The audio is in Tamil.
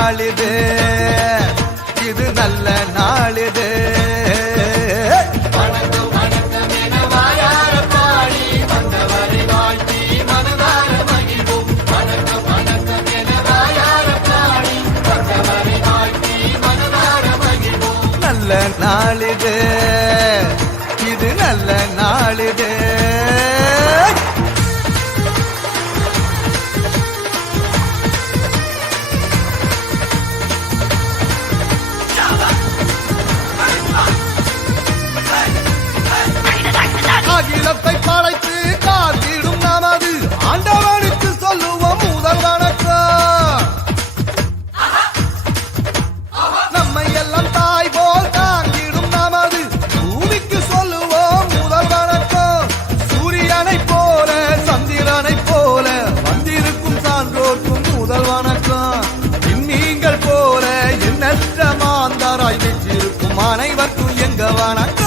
நாளிது, இது நல்ல நாளிது. நல்ல நாளிது, இது நல்ல நாளிது. அகிலத்தை படைத்து காத்திடும் நமது ஆண்டவனுக்கு சொல்லுவோம் முதல் வணக்கம். நம்மை எல்லாம் தாய் போல் தாங்கிடும் நமது பூமிக்கு சொல்லுவோம் முதல் வணக்கம். சூரியனை போல சந்திரனை போல வந்திருக்கும் சான்றோர்க்கும் முதல் வணக்கம். நீங்கள் போல எண்ணற்ற மாந்தராய் வெற்றிருக்கும் அனைவருக்கும் எங்க வணக்கம்.